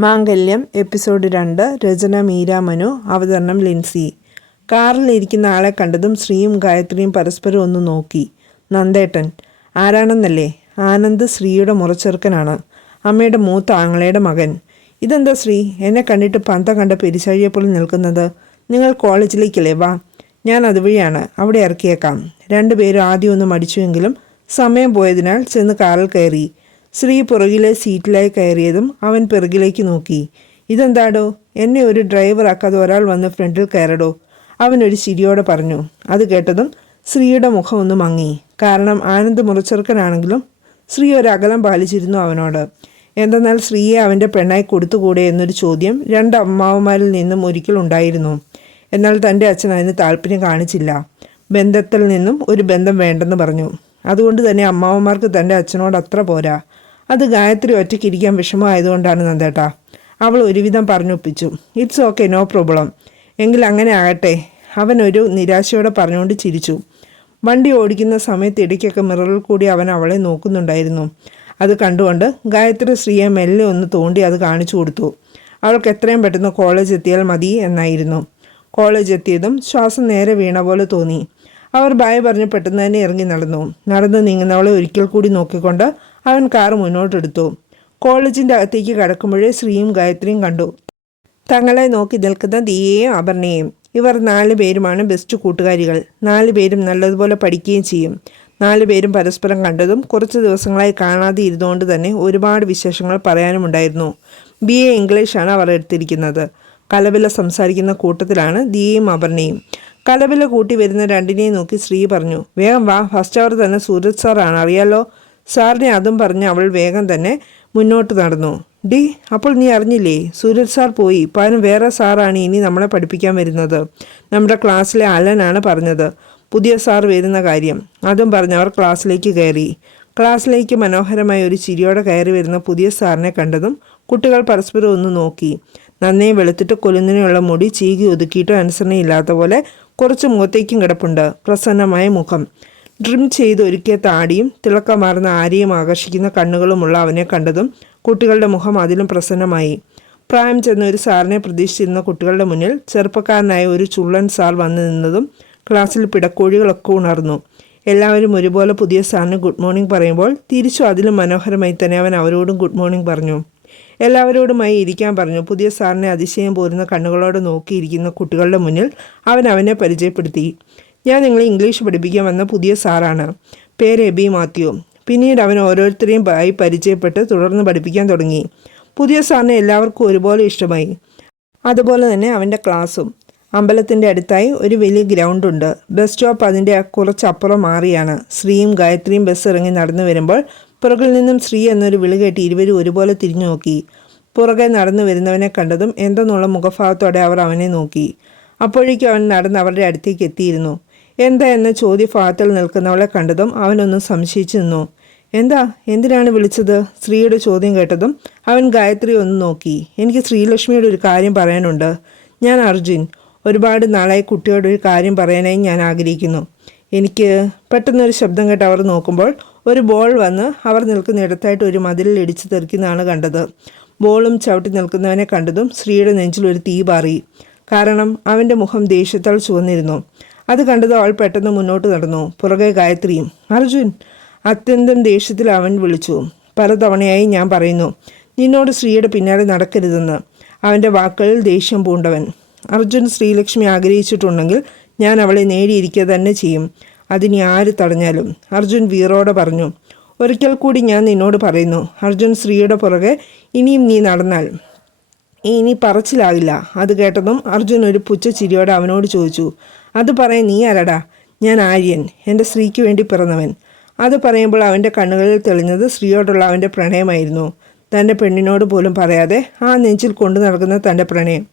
മാംഗല്യം episode രണ്ട് രചന മീരാമനു അവതരണം ലിൻസി. കാറിൽ ഇരിക്കുന്ന ആളെ കണ്ടതും ശ്രീയും ഗായത്രിയും പരസ്പരം ഒന്ന് നോക്കി. നന്ദേട്ടൻ ആരാണെന്നല്ലേ? ആനന്ദ് ശ്രീയുടെ മുറച്ചെറുക്കനാണ്. അമ്മയുടെ മൂത്ത ആങ്ങളയുടെ മകൻ. ഇതെന്താ ശ്രീ എന്നെ കണ്ടിട്ട് പന്ത കണ്ട പെരിശാഴിയെപ്പോലെ നിൽക്കുന്നത്. നിങ്ങൾ കോളേജിലേക്കല്ലേ വാ. ഞാൻ അതുവഴിയാണ്. അവിടെ ഇറക്കിയേക്കാം. രണ്ടുപേരും ആദ്യം ഒന്ന് മടിച്ചുവെങ്കിലും സമയം പോയതിനാൽ ചെന്ന് കാറിൽ കയറി. ശ്രീ പുറകിലെ സീറ്റിലായി കയറിയതും അവൻ പിറകിലേക്ക് നോക്കി. ഇതെന്താടോ? എന്നെ ഒരു ഡ്രൈവറാക്കാതെ ഒരാൾ വന്ന് ഫ്രണ്ടിൽ കയറടോ? അവനൊരു ചിരിയോടെ പറഞ്ഞു. അത് കേട്ടതും ശ്രീയുടെ മുഖം ഒന്ന് മങ്ങി. കാരണം ആനന്ദ് മുറിച്ചെറുക്കനാണെങ്കിലും ശ്രീ ഒരു അകലം പാലിച്ചിരുന്നു അവനോട്. എന്തെന്നാൽ ശ്രീയെ അവന്റെ പെണ്ണായി കൊടുത്തുകൂടെ എന്നൊരു ചോദ്യം രണ്ട് അമ്മാവന്മാരിൽ നിന്നും ഒരിക്കൽ ഉണ്ടായിരുന്നു. എന്നാൽ തന്റെ അച്ഛൻ അതിന് താല്പര്യം കാണിച്ചില്ല. ബന്ധത്തിൽ നിന്നും ഒരു ബന്ധം വേണ്ടെന്ന് പറഞ്ഞു. അതുകൊണ്ട് തന്നെ അമ്മാവന്മാർക്ക് തന്റെ അച്ഛനോട് അത്ര പോരാ. അത് ഗായത്രി ഒറ്റയ്ക്ക് ഇരിക്കാൻ വിഷമമായതുകൊണ്ടാണ് നന്ദേട്ടാ. അവൾ ഒരുവിധം പറഞ്ഞൊപ്പിച്ചു. ഇറ്റ്സ് ഓക്കെ നോ പ്രോബ്ലം എങ്കിൽ അങ്ങനെ ആകട്ടെ. അവൻ ഒരു നിരാശയോടെ പറഞ്ഞുകൊണ്ട് ചിരിച്ചു. വണ്ടി ഓടിക്കുന്ന സമയത്ത് ഇടയ്ക്കൊക്കെ മിററിൽ കൂടി അവൻ അവളെ നോക്കുന്നുണ്ടായിരുന്നു. അത് കണ്ടുകൊണ്ട് ഗായത്രി ശ്രീയെ മെല്ലെ ഒന്ന് തോണ്ടി അത് കാണിച്ചു കൊടുത്തു. അവൾക്ക് എത്രയും പെട്ടെന്ന് കോളേജ് എത്തിയാൽ മതി എന്നായിരുന്നു. കോളേജ് എത്തിയതും ശ്വാസം നേരെ വീണ പോലെ തോന്നി. അവർ ഭയ പറഞ്ഞ് പെട്ടെന്ന് തന്നെ ഇറങ്ങി നടന്നു. നടന്ന് നീങ്ങുന്നവളെ ഒരിക്കൽ കൂടി നോക്കിക്കൊണ്ട് അവൻ കാർ മുന്നോട്ടെടുത്തു. കോളേജിന്റെ അകത്തേക്ക് കടക്കുമ്പോഴേ ശ്രീയും ഗായത്രിയും കണ്ടു. തങ്ങളെ നോക്കി നിൽക്കുന്ന ദിയയും അപർണയും. ഇവർ നാല് പേരുമാണ് ബെസ്റ്റ് കൂട്ടുകാരികൾ. നാല് പേരും നല്ലതുപോലെ പഠിക്കുകയും ചെയ്യും. നാല് പേരും പരസ്പരം കണ്ടതും കുറച്ച് ദിവസങ്ങളായി കാണാതെ ഇരുന്നുകൊണ്ട് തന്നെ ഒരുപാട് വിശേഷങ്ങൾ പറയാനുമുണ്ടായിരുന്നു. ബി എ ഇംഗ്ലീഷാണ് അവർ എടുത്തിരിക്കുന്നത്. കലവില സംസാരിക്കുന്ന കൂട്ടത്തിലാണ് ദിയയും അപർണയും. കലവില കൂട്ടി വരുന്ന രണ്ടിനെയും നോക്കി ശ്രീ പറഞ്ഞു വേഗം വാ ഫസ്റ്റ് അവർ തന്നെ സൂരജ് സാറാണ് അറിയാലോ? സാറിനെ അതും പറഞ്ഞ് അവൾ വേഗം തന്നെ മുന്നോട്ട് നടന്നു. ഡി അപ്പോൾ നീ അറിഞ്ഞില്ലേ? സൂരജ് സാർ പോയി. പകരം വേറെ സാറാണ് ഇനി നമ്മളെ പഠിപ്പിക്കാൻ വരുന്നത്. നമ്മുടെ ക്ലാസ്സിലെ അലനാണ് പറഞ്ഞത്. പുതിയ സാർ വരുന്ന കാര്യം. അതും പറഞ്ഞ് അവർ ക്ലാസ്സിലേക്ക് കയറി. ക്ലാസ്സിലേക്ക് മനോഹരമായ ഒരു ചിരിയോടെ കയറി വരുന്ന പുതിയ സാറിനെ കണ്ടതും കുട്ടികൾ പരസ്പരം ഒന്ന് നോക്കി. നന്നേ വെളുത്തിട്ട് കൊലുന്നിനുള്ള മുടി ചീകി ഒതുക്കിയിട്ടോ അനുസരണയില്ലാത്ത പോലെ കുറച്ച് മുഖത്തേക്കും കിടപ്പുണ്ട്. പ്രസന്നമായ മുഖം. ഡ്രിം ചെയ്ത് ഒരുക്കിയ താടിയും തിളക്കമാർന്ന ആരെയും ആകർഷിക്കുന്ന കണ്ണുകളുമുള്ള അവനെ കണ്ടതും കുട്ടികളുടെ മുഖം അതിലും പ്രസന്നമായി. പ്രായം ചെന്ന ഒരു സാറിനെ പ്രതീക്ഷിച്ചിരുന്ന കുട്ടികളുടെ മുന്നിൽ ചെറുപ്പക്കാരനായ ഒരു ചുള്ളൻ സാർ വന്നു നിന്നതും ക്ലാസ്സിൽ പിടക്കോഴികളൊക്കെ ഉണർന്നു. എല്ലാവരും ഒരുപോലെ പുതിയ സാറിന് ഗുഡ് മോർണിംഗ് പറയുമ്പോൾ തിരിച്ചു അതിലും മനോഹരമായി തന്നെ അവൻ അവരോടും ഗുഡ് മോർണിംഗ് പറഞ്ഞു. എല്ലാവരോടുമായി ഇരിക്കാൻ പറഞ്ഞു. പുതിയ സാറിനെ അതിശയം പോരുന്ന കണ്ണുകളോടെ നോക്കിയിരിക്കുന്ന കുട്ടികളുടെ മുന്നിൽ അവൻ അവനെ പരിചയപ്പെടുത്തി. ഞാൻ നിങ്ങളെ ഇംഗ്ലീഷ് പഠിപ്പിക്കാൻ വന്ന പുതിയ സാറാണ് പേര് എബി മാത്യു. പിന്നീട് അവൻ ഓരോരുത്തരെയും ആയി പരിചയപ്പെട്ട് തുടർന്ന് പഠിപ്പിക്കാൻ തുടങ്ങി. പുതിയ സാറിനെ എല്ലാവർക്കും ഒരുപോലെ ഇഷ്ടമായി. അതുപോലെ തന്നെ അവന്റെ ക്ലാസ്സും അമ്പലത്തിന്റെ അടുത്തായി ഒരു വലിയ ഗ്രൗണ്ടുണ്ട് ബസ് സ്റ്റോപ്പ് അതിന്റെ കുറച്ചപ്പുറം മാറിയാണ്. ശ്രീയും ഗായത്രിയും ബസ് ഇറങ്ങി നടന്നു വരുമ്പോൾ പുറകിൽ നിന്നും ശ്രീ എന്നൊരു വിളി കേട്ട് ഇരുവരും ഒരുപോലെ തിരിഞ്ഞു നോക്കി. പുറകെ നടന്നു വരുന്നവനെ കണ്ടതും എന്തെന്നുള്ള മുഖഭാവത്തോടെ അവർ അവനെ നോക്കി. അപ്പോഴേക്കും അവൻ നടന്ന് അവരുടെ അടുത്തേക്ക് എത്തിയിരുന്നു. എന്താ എന്ന ചോദ്യഭാഗത്തിൽ നിൽക്കുന്നവളെ കണ്ടതും അവനൊന്നും സംശയിച്ചു നിന്നു. എന്താ? എന്തിനാണ് വിളിച്ചത്? സ്ത്രീയുടെ ചോദ്യം കേട്ടതും അവൻ ഗായത്രി ഒന്ന് നോക്കി. എനിക്ക് ശ്രീലക്ഷ്മിയുടെ ഒരു കാര്യം പറയാനുണ്ട്. ഞാൻ അർജുൻ. ഒരുപാട് നാളായി കുട്ടിയോട് ഒരു കാര്യം പറയാനായി ഞാൻ ആഗ്രഹിക്കുന്നു. എനിക്ക് പെട്ടെന്നൊരു ശബ്ദം കേട്ട് അവർ നോക്കുമ്പോൾ ഒരു ബോൾ വന്ന് അവർ നിൽക്കുന്നിടത്തായിട്ട് ഒരു മതിലിൽ ഇടിച്ചു തെറിക്കുന്നതാണ് കണ്ടത്. ബോളും ചവിട്ടി നിൽക്കുന്നവനെ കണ്ടതും ശ്രീയുടെ നെഞ്ചിൽ ഒരു തീ പാറി. കാരണം അവന്റെ മുഖം ദേഷ്യത്താൽ ചുവന്നിരുന്നു. അത് കണ്ടത് അവൾ പെട്ടെന്ന് മുന്നോട്ട് നടന്നു. പുറകെ ഗായത്രിയും അർജുൻ അത്യന്തം ദേഷ്യത്തിൽ അവൻ വിളിച്ചു. പലതവണയായി ഞാൻ പറയുന്നു നിന്നോട് ശ്രീയുടെ പിന്നാലെ നടക്കരുതെന്ന്. അവന്റെ വാക്കുകളിൽ ദേഷ്യം പൂണ്ടവൻ. അർജുൻ ശ്രീലക്ഷ്മി ആഗ്രഹിച്ചിട്ടുണ്ടെങ്കിൽ ഞാൻ അവളെ നേടിയിരിക്കുക തന്നെ ചെയ്യും. അതിനി ആര് തടഞ്ഞാലും. അർജുൻ വീറോടെ പറഞ്ഞു ഒരിക്കൽ കൂടി ഞാൻ നിന്നോട് പറയുന്നു അർജുൻ ശ്രീയുടെ പുറകെ ഇനിയും നീ നടന്നാൽ ഇനി പറച്ചിലാവില്ല അത് കേട്ടതും അർജുൻ ഒരു പുച്ച ചിരിയോടെ അവനോട് ചോദിച്ചു അത് പറയാൻ നീ ആരടാ? ഞാൻ ആര്യൻ എന്റെ സ്ത്രീക്ക് വേണ്ടി പിറന്നവൻ. അത് പറയുമ്പോൾ അവന്റെ കണ്ണുകളിൽ തെളിഞ്ഞത് സ്ത്രീയോടുള്ള അവന്റെ പ്രണയമായിരുന്നു. തന്റെ പെണ്ണിനോട് പോലും പറയാതെ ആ നെഞ്ചിൽ കൊണ്ടു നടക്കുന്ന തന്റെ പ്രണയം.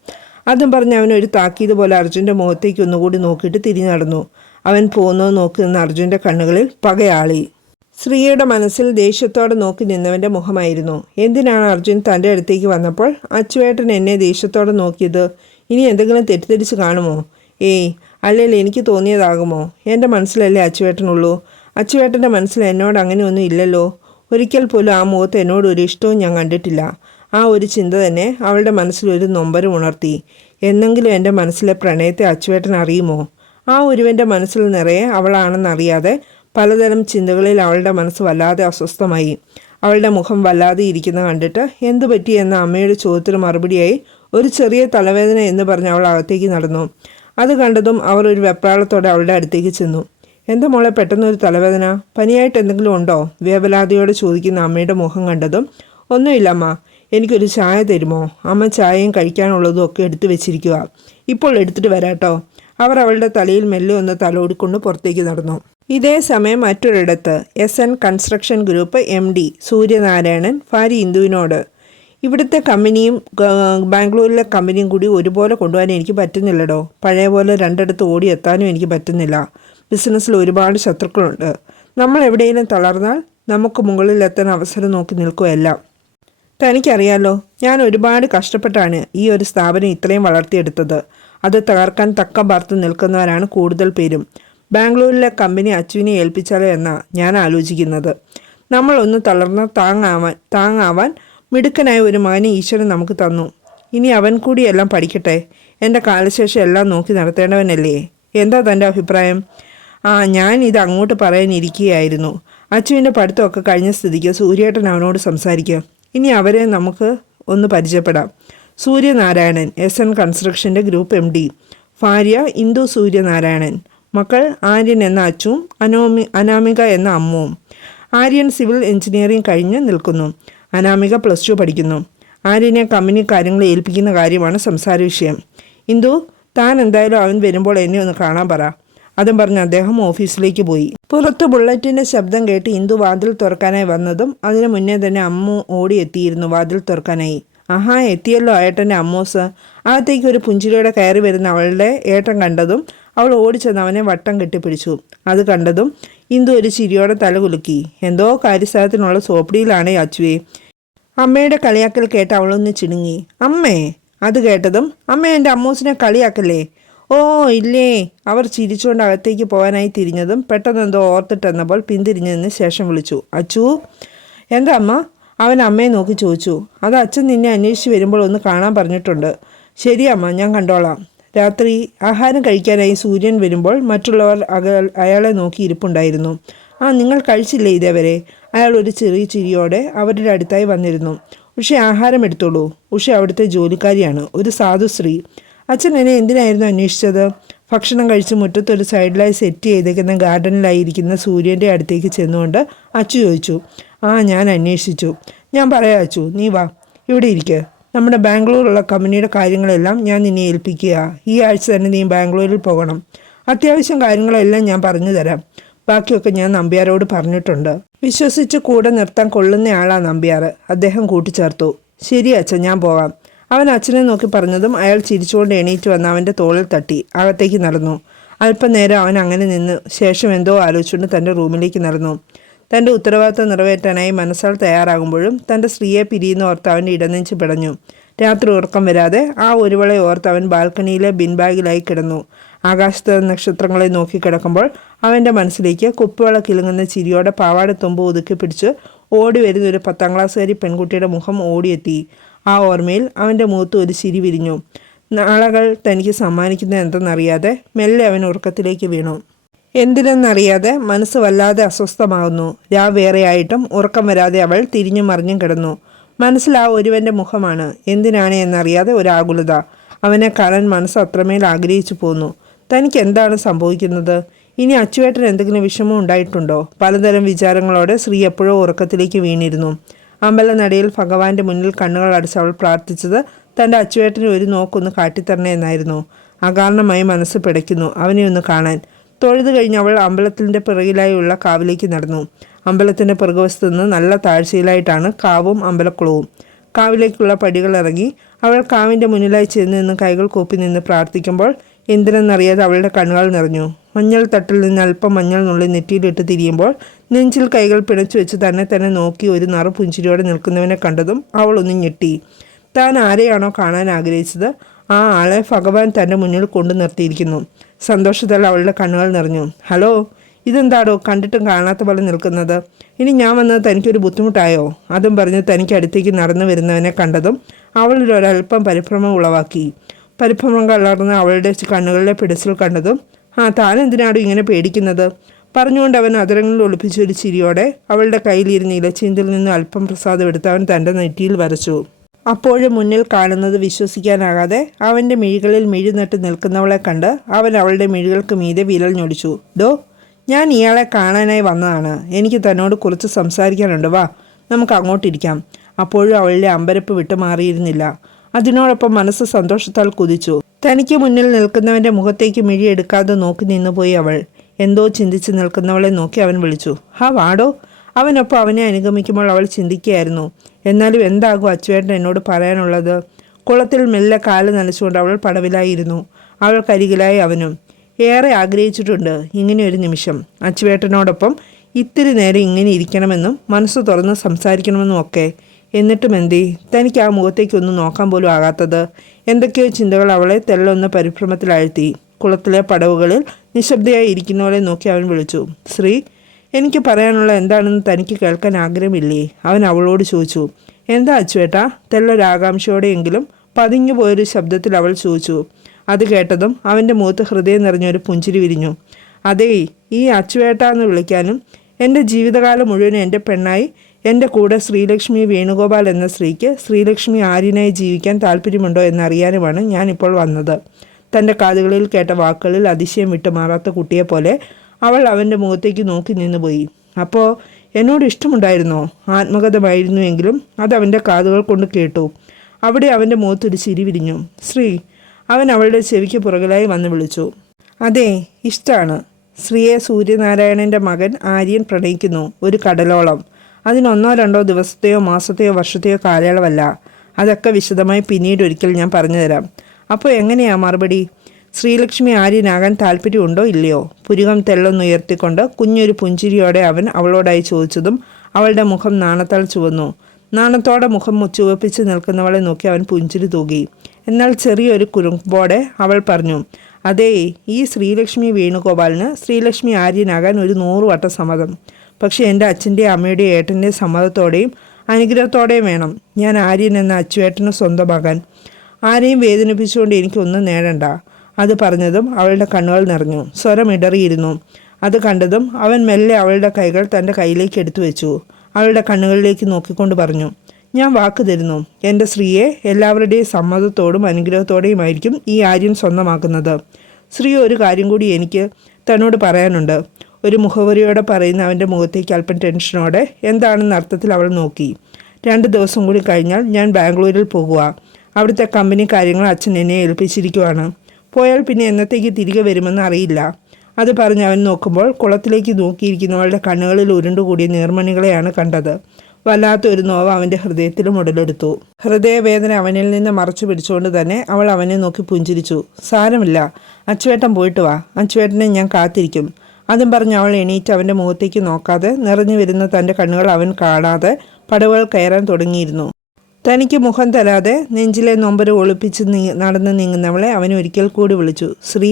അതും പറഞ്ഞ് അവൻ ഒരു താക്കീത് പോലെ അർജുന്റെ മുഖത്തേക്ക് ഒന്നുകൂടി നോക്കിയിട്ട് തിരിഞ്ഞു നടന്നു. അവൻ പോകുന്നത് നോക്കി നിന്ന് അർജുന്റെ കണ്ണുകളിൽ പകയാളി. ശ്രീയുടെ മനസ്സിൽ ദേഷ്യത്തോടെ നോക്കി നിന്നവന്റെ മുഖമായിരുന്നു. എന്തിനാണ് അർജുൻ തന്റെ അടുത്തേക്ക് വന്നപ്പോൾ അച്ചുവേട്ടൻ എന്നെ ദേഷ്യത്തോടെ നോക്കിയത്? ഇനി എന്തെങ്കിലും തെറ്റിദ്ധരിച്ച് കാണുമോ? ഏയ് അല്ലെങ്കിൽ എനിക്ക് തോന്നിയതാകുമോ? എന്റെ മനസ്സിലല്ലേ അച്ചുവേട്ടനുള്ളൂ. അച്ചുവേട്ടന്റെ മനസ്സിൽ എന്നോട് അങ്ങനെയൊന്നും ഇല്ലല്ലോ. ഒരിക്കൽ പോലും ആ മുഖത്ത് എന്നോട് ഒരു ഇഷ്ടവും ഞാൻ കണ്ടിട്ടില്ല. ആ ഒരു ചിന്ത തന്നെ അവളുടെ മനസ്സിൽ ഒരു നൊമ്പരം ഉണർത്തി. എന്നെങ്കിലും എന്റെ മനസ്സിലെ പ്രണയത്തെ അച്ചുവേട്ടൻ അറിയുമോ? ആ ഒരുവന്റെ മനസ്സിൽ നിറയെ അവളാണെന്നറിയാതെ പലതരം ചിന്തകളിൽ അവളുടെ മനസ്സ് വല്ലാതെ അസ്വസ്ഥമായി. അവളുടെ മുഖം വല്ലാതെ ഇരിക്കുന്ന കണ്ടിട്ട് എന്തു പറ്റി? എന്ന അമ്മയുടെ ചോദ്യത്തിന് മറുപടിയായി ഒരു ചെറിയ തലവേദന എന്ന് പറഞ്ഞ് അവൾ അകത്തേക്ക് നടന്നു. അത് കണ്ടതും അവർ ഒരു വെപ്രാളത്തോടെ അവളുടെ അടുത്തേക്ക് ചെന്നു. എന്താ മോളെ പെട്ടെന്നൊരു തലവേദന? പനിയായിട്ട് എന്തെങ്കിലും ഉണ്ടോ? വേവലാതിയോടെ ചോദിക്കുന്ന അമ്മയുടെ മുഖം കണ്ടതും ഒന്നുമില്ല അമ്മ. എനിക്കൊരു ചായ തരുമോ? അമ്മ ചായയും കഴിക്കാനുള്ളതും ഒക്കെ എടുത്തു വെച്ചിരിക്കുക ഇപ്പോൾ എടുത്തിട്ട് വരാട്ടോ. അവർ അവളുടെ തലയിൽ മെല്ലെ ഒന്ന് തലോടിക്കൊണ്ട് പുറത്തേക്ക് നടന്നു. ഇതേ സമയം മറ്റൊരിടത്ത് S N construction group M D Suryanarayanan ഭാര്യ ഇന്ദുവിനോട് ഇവിടുത്തെ കമ്പനിയും ബാംഗ്ലൂരിലെ കമ്പനിയും കൂടി ഒരുപോലെ കൊണ്ടുപോകാൻ എനിക്ക് പറ്റുന്നില്ലടോ. പഴയ പോലെ രണ്ടിടത്ത് ഓടി എത്താനും എനിക്ക് പറ്റുന്നില്ല. ബിസിനസ്സിൽ ഒരുപാട് ശത്രുക്കളുണ്ട്. നമ്മൾ എവിടെയെങ്കിലും തളർന്നാൽ നമുക്ക് മുകളിൽ എത്താൻ അവസരം നോക്കി നിൽക്കുകയെല്ലാം തനിക്കറിയാലോ ഞാൻ ഒരുപാട് കഷ്ടപ്പെട്ടാണ് ഈ ഒരു സ്ഥാപനം ഇത്രയും വളർത്തിയെടുത്തത്. അത് തകർക്കാൻ തക്ക ഭർത്ത് നിൽക്കുന്നവരാണ് കൂടുതൽ പേരും. ബാംഗ്ലൂരിലെ കമ്പനി അച്ചുവിനെ ഏൽപ്പിച്ചാലോ എന്നാ ഞാൻ ആലോചിക്കുന്നത്. നമ്മൾ ഒന്ന് തളർന്ന താങ്ങാവാൻ താങ്ങാവാൻ മിടുക്കനായ ഒരു മകനെ ഈശ്വരൻ നമുക്ക് തന്നു. ഇനി അവൻ കൂടി എല്ലാം പഠിക്കട്ടെ. എന്റെ കാലശേഷം എല്ലാം നോക്കി നടത്തേണ്ടവനല്ലേ? എന്താ തന്റെ അഭിപ്രായം? ആ ഞാൻ ഇത് അങ്ങോട്ട് പറയാനിരിക്കുകയായിരുന്നു. അച്ചുവിന്റെ പഠിത്തമൊക്കെ കഴിഞ്ഞ സ്ഥിതിക്ക് സൂര്യേട്ടൻ അവനോട് സംസാരിക്കുക ഇനി അവരെ നമുക്ക് ഒന്ന് പരിചയപ്പെടാം. സൂര്യനാരായണൻ എസ് എൻ കൺസ്ട്രക്ഷന്റെ ഗ്രൂപ്പ് എം ഡി. ഭാര്യ ഇന്ദു സൂര്യനാരായണൻ. മക്കൾ ആര്യൻ എന്ന അച്ചുവും അനോമി അനാമിക എന്ന അമ്മുവും. ആര്യൻ സിവിൽ എഞ്ചിനീയറിംഗ് കഴിഞ്ഞ് നിൽക്കുന്നു. അനാമിക പ്ലസ് ടു പഠിക്കുന്നു. ആര്യനെ കമ്പനി കാര്യങ്ങൾ ഏൽപ്പിക്കുന്ന കാര്യമാണ് സംസാര വിഷയം. ഇന്ദു താൻ എന്തായാലും അവൻ വരുമ്പോൾ എന്നെ ഒന്ന് കാണാൻ പറ. അതും പറഞ്ഞ് അദ്ദേഹം ഓഫീസിലേക്ക് പോയി. പുറത്ത് ബുള്ളറ്റിന്റെ ശബ്ദം കേട്ട് ഇന്ദു വാതിൽ തുറക്കാനായി വന്നതും അതിനു മുന്നേ തന്നെ അമ്മു ഓടിയെത്തിയിരുന്നു വാതിൽ തുറക്കാനായി. ആഹാ എത്തിയല്ലോ ഏട്ടന്റെ അമ്മൂസ് അകത്തേക്ക് ഒരു പുഞ്ചിരിയോടെ കയറി വരുന്ന അവളുടെ ഏട്ടൻ കണ്ടതും അവൾ ഓടിച്ചെന്ന് അവനെ വട്ടം കെട്ടിപ്പിടിച്ചു അത് കണ്ടതും ഇന്ദു ഒരു ചിരിയോടെ തല കുലുക്കി. എന്തോ കാര്യസ്ഥലത്തിനുള്ള സോപ്പടിയിലാണ് അച്ചുവേ. അമ്മയുടെ കളിയാക്കൽ കേട്ട് അവളൊന്ന് ചിണുങ്ങി. അമ്മേ അത് കേട്ടതും അമ്മ എന്റെ അമ്മൂസിനെ കളിയാക്കല്ലേ? ഓ ഇല്ലേ. അവർ ചിരിച്ചുകൊണ്ട് അകത്തേക്ക് പോകാനായി തിരിഞ്ഞതും പെട്ടെന്ന് എന്തോ ഓർത്തിട്ടെന്നപ്പോൾ പിന്തിരിഞ്ഞതിന് ശേഷം വിളിച്ചു. അച്ചു എന്താ അമ്മ? അവൻ അമ്മയെ നോക്കി ചോദിച്ചു. അത് അച്ഛൻ നിന്നെ അന്വേഷിച്ച് വരുമ്പോൾ ഒന്ന് കാണാൻ പറഞ്ഞിട്ടുണ്ട്. ശരി അമ്മ ഞാൻ കണ്ടോളാം. രാത്രി ആഹാരം കഴിക്കാനായി സൂര്യൻ വരുമ്പോൾ മറ്റുള്ളവർ അക അയാളെ നോക്കി ഇരിപ്പുണ്ടായിരുന്നു. ആ നിങ്ങൾ കഴിച്ചില്ലേ ഇതേവരെ? അയാൾ ഒരു ചെറിയ ചിരിയോടെ അവരുടെ അടുത്തായി വന്നിരുന്നു. ഉഷ ആഹാരം എടുത്തോളൂ. ഉഷ അവിടുത്തെ ജോലിക്കാരിയാണ്. ഒരു സാധുശ്രീ അച്ഛൻ എന്നെ എന്തിനായിരുന്നു അന്വേഷിച്ചത്? ഭക്ഷണം കഴിച്ച് മുറ്റത്ത് ഒരു സൈഡിലായി സെറ്റ് ചെയ്തേക്കുന്ന ഗാർഡനിലായിരിക്കുന്ന സൂര്യന്റെ അടുത്തേക്ക് ചെന്നുകൊണ്ട് അച്ചു ചോദിച്ചു. ആ ഞാൻ അന്വേഷിച്ചു. ഞാൻ പറയാം അച്ചു. നീ വാ. ഇവിടെ ഇരിക്കുക നമ്മുടെ ബാംഗ്ലൂരുള്ള കമ്പനിയുടെ കാര്യങ്ങളെല്ലാം ഞാൻ നിന്നെ ഏൽപ്പിക്കുക. ഈ ആഴ്ച തന്നെ നീ ബാംഗ്ലൂരിൽ പോകണം. അത്യാവശ്യം കാര്യങ്ങളെല്ലാം ഞാൻ പറഞ്ഞു തരാം. ബാക്കിയൊക്കെ ഞാൻ നമ്പ്യാരോട് പറഞ്ഞിട്ടുണ്ട്. വിശ്വസിച്ച് കൂടെ നിർത്താൻ കൊള്ളുന്നയാളാ നമ്പ്യാർ. അദ്ദേഹം കൂട്ടിച്ചേർത്തു. ശരി അച്ഛൻ ഞാൻ പോകാം അവൻ അച്ഛനെ നോക്കി പറഞ്ഞതും അയാൾ ചിരിച്ചുകൊണ്ട് എണീറ്റ് വന്ന് അവന്റെ തോളിൽ തട്ടി. അകത്തേക്ക് നടന്നു. അല്പനേരം അവൻ അങ്ങനെ നിന്ന് ശേഷം എന്തോ ആലോചിച്ചുകൊണ്ട് തന്റെ റൂമിലേക്ക് നടന്നു. തന്റെ ഉത്തരവാദിത്തം നിറവേറ്റാനായി മനസ്സാൽ തയ്യാറാകുമ്പോഴും തന്റെ സ്ത്രീയെ പിരിയുന്ന ഓർത്ത് ഇടനെഞ്ചു പിടഞ്ഞു. രാത്രി ഉറക്കം വരാതെ ആ ഒരുവളെ ഓർത്ത് ബാൽക്കണിയിലെ ബിൻബാഗിലായി കിടന്നു. ആകാശത്ത് നക്ഷത്രങ്ങളെ നോക്കിക്കിടക്കുമ്പോൾ അവന്റെ മനസ്സിലേക്ക് കുപ്പിവള കിളുങ്ങുന്ന ചിരിയോടെ പാവാട തുമ്പ് ഒതുക്കി പിടിച്ച് ഓടി വരുന്ന ഒരു പത്താം ക്ലാസ്സുകാരി പെൺകുട്ടിയുടെ മുഖം ഓടിയെത്തി. ആ ഓർമ്മയിൽ അവന്റെ മുഖത്ത് ഒരു ചിരി വിരിഞ്ഞു. നാളകൾ തനിക്ക് സമ്മാനിക്കുന്നത് എന്തെന്നറിയാതെ മെല്ലെ അവൻ ഉറക്കത്തിലേക്ക് വീണു. എന്തിനെന്നറിയാതെ മനസ്സ് വല്ലാതെ അസ്വസ്ഥമാകുന്നു. രാവേറെയായിട്ടും ഉറക്കം വരാതെ അവൾ തിരിഞ്ഞു മറിഞ്ഞും കിടന്നു. മനസ്സിൽ ആ ഒരുവന്റെ മുഖമാണ്. എന്തിനാണ് എന്നറിയാതെ ഒരാകുലത. അവനെ കാണാൻ മനസ്സ് അത്രമേൽ ആഗ്രഹിച്ചു പോന്നു. തനിക്ക് എന്താണ് സംഭവിക്കുന്നത്? ഇനി അച്ചുവേട്ടൻ എന്തെങ്കിലും വിഷമം ഉണ്ടായിട്ടുണ്ടോ? പലതരം വിചാരങ്ങളോടെ ശ്രീ എപ്പോഴോ ഉറക്കത്തിലേക്ക് വീണിരുന്നു. അമ്പലനടയിൽ ഭഗവാന്റെ മുന്നിൽ കണ്ണുകൾ അടച്ച് അവൾ പ്രാർത്ഥിച്ചത് തന്റെ അച്ചുവേട്ടനെ ഒരു നോക്കൊന്ന് കാട്ടിത്തരണേ എന്നായിരുന്നു അകാരണമായി മനസ്സ് പിടയ്ക്കുന്നു. അവനെ ഒന്ന് കാണാൻ. തൊഴുത് കഴിഞ്ഞ് അവൾ അമ്പലത്തിന്റെ പിറകിലായുള്ള കാവിലേക്ക് നടന്നു. അമ്പലത്തിന്റെ പിറകുവശത്ത് നിന്ന് നല്ല താഴ്ചയിലായിട്ടാണ് കാവും അമ്പലക്കുളവും. കാവിലേക്കുള്ള പടികൾ ഇറങ്ങി അവൾ കാവിന്റെ മുന്നിലായി ചെന്ന് നിന്ന് കൈകൾ കൂപ്പി നിന്ന് പ്രാർത്ഥിക്കുമ്പോൾ എന്തിനെന്നറിയാതെ അവളുടെ കണ്ണുകൾ നിറഞ്ഞു. മഞ്ഞൾ തട്ടിൽ നിന്ന് അല്പം മഞ്ഞൾ നുള്ളി നെറ്റിയിലിട്ട് തിരിയുമ്പോൾ നെഞ്ചിൽ കൈകൾ പിണച്ചു വെച്ച് തന്നെ തന്നെ നോക്കി ഒരു നറു പുഞ്ചിരിയോടെ നിൽക്കുന്നവനെ കണ്ടതും അവൾ ഒന്ന് ഞെട്ടി. താൻ ആരെയാണോ കാണാൻ ആഗ്രഹിച്ചത്? ആ ആളെ ഭഗവാൻ തന്റെ മുന്നിൽ കൊണ്ടു നിർത്തിയിരിക്കുന്നു സന്തോഷത്താൽ അവളുടെ കണ്ണുകൾ നിറഞ്ഞു. ഹലോ ഇതെന്താടോ? കണ്ടിട്ടും കാണാത്ത പോലെ നിൽക്കുന്നത്. ഇനി ഞാൻ വന്നത് തനിക്കൊരു ബുദ്ധിമുട്ടായോ? അതും പറഞ്ഞ് തനിക്ക് അടുത്തേക്ക് നടന്നു വരുന്നവനെ കണ്ടതും അവളിൽ ഒരല്പം പരിഭ്രമം ഉളവാക്കി. പരിഭ്രമം കലർന്ന് അവളുടെ കണ്ണുകളിലെ പിടിച്ചിൽ കണ്ടതും ആ താൻ എന്തിനാടോ ഇങ്ങനെ പേടിക്കുന്നത്? പറഞ്ഞുകൊണ്ട് അവൻ അതിരങ്ങളിൽ ഒളിപ്പിച്ചൊരു ചിരിയോടെ അവളുടെ കയ്യിലിരുന്ന് ഇലച്ചീന്തിൽ നിന്ന് അല്പം പ്രസാദം എടുത്ത് അവൻ തന്റെ നെറ്റിയിൽ വരച്ചു. അപ്പോഴും മുന്നിൽ കാണുന്നത് വിശ്വസിക്കാനാകാതെ അവന്റെ മിഴികളിൽ മിഴി നട്ട് നിൽക്കുന്നവളെ കണ്ട് അവൻ അവളുടെ മിഴികൾക്ക് മീതെ വിരൽ ഞൊടിച്ചു. ഡോ ഞാൻ ഇയാളെ കാണാനായി വന്നതാണ്. എനിക്ക് തന്നോട് കുറച്ച് സംസാരിക്കാനുണ്ട്. വാ നമുക്ക് അങ്ങോട്ടിരിക്കാം അപ്പോഴും അവളുടെ അമ്പരപ്പ് വിട്ടുമാറിയിരുന്നില്ല അതിനോടൊപ്പം മനസ്സ് സന്തോഷത്താൽ കുതിച്ചു. തനിക്ക് മുന്നിൽ നിൽക്കുന്നവന്റെ മുഖത്തേക്ക് മിഴിയെടുക്കാതെ നോക്കി നിന്നുപോയി അവൾ. എന്തോ ചിന്തിച്ച് നിൽക്കുന്നവളെ നോക്കി അവൻ വിളിച്ചു. ഹാ വാടോ അവനൊപ്പം അവനെ അനുഗമിക്കുമ്പോൾ അവൾ ചിന്തിക്കുകയായിരുന്നു. എന്നാലും എന്താകും അച്ചുവേട്ടൻ എന്നോട് പറയാനുള്ളത്? കുളത്തിൽ മെല്ലെ കാൽ നനച്ചുകൊണ്ട് അവൾ പടവിലായിരുന്നു. അവൾ കരികിലായി അവനും. ഏറെ ആഗ്രഹിച്ചിട്ടുണ്ട് ഇങ്ങനെ ഒരു നിമിഷം. അച്ചുവേട്ടനോടൊപ്പം ഇത്തിരി നേരം ഇങ്ങനെ ഇരിക്കണമെന്നും മനസ്സ് തുറന്ന് സംസാരിക്കണമെന്നും ഒക്കെ. എന്നിട്ടും എന്തേ? തനിക്ക് ആ മുഖത്തേക്കൊന്നും നോക്കാൻ പോലും ആകാത്തത്. എന്തൊക്കെയോ ചിന്തകൾ അവളെ തെല്ലൊന്ന് പരിഭ്രമത്തിലാഴ്ത്തി. കുളത്തിലെ പടവുകളിൽ നിശബ്ദയായി ഇരിക്കുന്നവളെ നോക്കി അവൻ വിളിച്ചു. ശ്രീ എനിക്ക് പറയാനുള്ള എന്താണെന്ന് തനിക്ക് കേൾക്കാൻ ആഗ്രഹമില്ലേ? അവൻ അവളോട് ചോദിച്ചു. എന്താ അച്ചുവേട്ടാ? തെല്ലൊരാകാംക്ഷയോടെയെങ്കിലും പതിഞ്ഞു പോയൊരു ശബ്ദത്തിൽ അവൾ ചോദിച്ചു. അത് കേട്ടതും അവന്റെ മുഖത്ത് ഹൃദയം നിറഞ്ഞൊരു പുഞ്ചിരി വിരിഞ്ഞു. അതേ ഈ അച്ചുവേട്ട എന്ന് വിളിക്കാനും എന്റെ ജീവിതകാലം മുഴുവൻ എന്റെ പെണ്ണായി എന്റെ കൂടെ ശ്രീലക്ഷ്മി വേണുഗോപാൽ എന്ന സ്ത്രീക്ക് ശ്രീലക്ഷ്മി ആര്യനായി ജീവിക്കാൻ താല്പര്യമുണ്ടോ എന്നറിയാനുമാണ് ഞാനിപ്പോൾ വന്നത്. തന്റെ കാതുകളിൽ കേട്ട വാക്കുകളിൽ അതിശയം വിട്ടുമാറാത്ത കുട്ടിയെപ്പോലെ അവൾ അവന്റെ മുഖത്തേക്ക് നോക്കി നിന്നുപോയി അപ്പോൾ എന്നോട് ഇഷ്ടമുണ്ടായിരുന്നോ? ആത്മകഥമായിരുന്നുവെങ്കിലും അത് അവന്റെ കാതുകൾ കൊണ്ട് കേട്ടു. അവിടെ അവന്റെ മുഖത്തൊരു ചിരി വിരിഞ്ഞു. ശ്രീ അവൻ അവളുടെ ചെവിക്ക് പുറകിലായി വന്ന് വിളിച്ചു. അതെ ഇഷ്ടമാണ് ശ്രീയെ സൂര്യനാരായണന്റെ മകൻ ആര്യൻ പ്രണയിക്കുന്നു ഒരു കടലോളം. അതിനൊന്നോ രണ്ടോ ദിവസത്തെയോ മാസത്തെയോ വർഷത്തെയോ കാലയളവല്ല. അതൊക്കെ വിശദമായി പിന്നീട് ഒരിക്കൽ ഞാൻ പറഞ്ഞുതരാം. അപ്പോൾ എങ്ങനെയാ മറുപടി? ശ്രീലക്ഷ്മി ആര്യനാകാൻ താല്പര്യമുണ്ടോ ഇല്ലയോ? പുരുകം തെല്ലൊന്നുയർത്തിക്കൊണ്ട് കുഞ്ഞൊരു പുഞ്ചിരിയോടെ അവൻ അവളോടായി ചോദിച്ചതും അവളുടെ മുഖം നാണത്താൽ ചുവന്നു. നാണത്തോടെ മുഖം ചുവപ്പിച്ച് നിൽക്കുന്നവളെ നോക്കി അവൻ പുഞ്ചിരി തൂകി. എന്നാൽ ചെറിയൊരു കുറുമ്പോടെ അവൾ പറഞ്ഞു അതേ ഈ ശ്രീലക്ഷ്മി വേണുഗോപാലിന് ശ്രീലക്ഷ്മി ആര്യനാകാൻ ഒരു നൂറ് വട്ടം സമ്മതം. പക്ഷേ എന്റെ അച്ഛന്റെയും അമ്മയുടെയും ഏട്ടന്റെയും സമ്മതത്തോടെയും അനുഗ്രഹത്തോടെയും വേണം. ഞാൻ ആര്യൻ എന്ന അച്ചുവേട്ടന് സ്വന്തമാകാൻ ആരെയും വേദനിപ്പിച്ചുകൊണ്ട് എനിക്കൊന്നും നേടണ്ട. അത് പറഞ്ഞതും അവളുടെ കണ്ണുകൾ നിറഞ്ഞു. സ്വരം ഇടറിയിരുന്നു. അത് കണ്ടതും അവൻ മെല്ലെ അവളുടെ കൈകൾ തന്റെ കയ്യിലേക്ക് എടുത്തു വെച്ചു. അവളുടെ കണ്ണുകളിലേക്ക് നോക്കിക്കൊണ്ട് പറഞ്ഞു ഞാൻ വാക്ക് തരുന്നു. എന്റെ സ്ത്രീയെ എല്ലാവരുടെയും സമ്മതത്തോടും അനുഗ്രഹത്തോടെയുമായിരിക്കും ഈ ആര്യം സ്വന്തമാക്കുന്നത്. സ്ത്രീ ഒരു കാര്യം കൂടി എനിക്ക് തന്നോട് പറയാനുണ്ട്. ഒരു മുഖവരിയോടെ പറയുന്ന അവന്റെ മുഖത്തേക്ക് അല്പം ടെൻഷനോടെ എന്താണെന്ന അർത്ഥത്തിൽ അവൾ നോക്കി. രണ്ട് ദിവസം കൂടി കഴിഞ്ഞാൽ ഞാൻ ബാംഗ്ലൂരിൽ പോകുക അവിടുത്തെ കമ്പനി കാര്യങ്ങൾ അച്ഛൻ എന്നെ ഏൽപ്പിച്ചിരിക്കുവാണ്. പോയാൽ പിന്നെ എന്നത്തേക്ക് തിരികെ വരുമെന്ന് അറിയില്ല. അത് പറഞ്ഞ് അവൻ നോക്കുമ്പോൾ കുളത്തിലേക്ക് നോക്കിയിരിക്കുന്നവളുടെ കണ്ണുകളിൽ ഉരുണ്ടുകൂടിയ നീർമണികളെയാണ് കണ്ടത്. വല്ലാത്തൊരു നോവ അവന്റെ ഹൃദയത്തിലും ഉടലെടുത്തു. ഹൃദയവേദന അവനിൽ നിന്ന് മറച്ചു പിടിച്ചുകൊണ്ട് തന്നെ അവൾ അവനെ നോക്കി പുഞ്ചിരിച്ചു. സാരമില്ല. അച്ചുവേട്ടൻ പോയിട്ട് വാ. അച്ചുവേട്ടനെ ഞാൻ കാത്തിരിക്കും. അതും പറഞ്ഞ് അവൾ എണീറ്റ് അവന്റെ മുഖത്തേക്ക് നോക്കാതെ നിറഞ്ഞു വരുന്ന തന്റെ കണ്ണുകൾ അവൻ കാണാതെ പടവുകൾ കയറാൻ തുടങ്ങിയിരുന്നു. തനിക്ക് മുഖം തരാതെ നെഞ്ചിലെ നൊമ്പര ഒളിപ്പിച്ച് നീ നടന്ന് നീങ്ങുന്നവളെ അവൻ ഒരിക്കൽ കൂടി വിളിച്ചു. ശ്രീ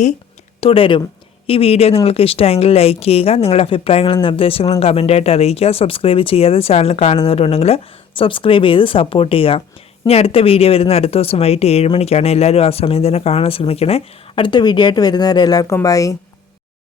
തുടരും. ഈ വീഡിയോ നിങ്ങൾക്ക് ഇഷ്ടമെങ്കിൽ ലൈക്ക് ചെയ്യുക നിങ്ങളുടെ അഭിപ്രായങ്ങളും നിർദ്ദേശങ്ങളും കമന്റായിട്ട് അറിയിക്കുക. സബ്സ്ക്രൈബ് ചെയ്യാതെ ചാനൽ കാണുന്നവരുണ്ടെങ്കിൽ സബ്സ്ക്രൈബ് ചെയ്ത് സപ്പോർട്ട് ചെയ്യുക. ഇനി അടുത്ത വീഡിയോ വരുന്ന അടുത്ത ദിവസം വൈകിട്ട് ഏഴ് മണിക്കാണ്. എല്ലാവരും ആ സമയം തന്നെ കാണാൻ ശ്രമിക്കണേ. അടുത്ത വീഡിയോ ആയിട്ട് വരുന്നവരെല്ലാവർക്കും ബൈ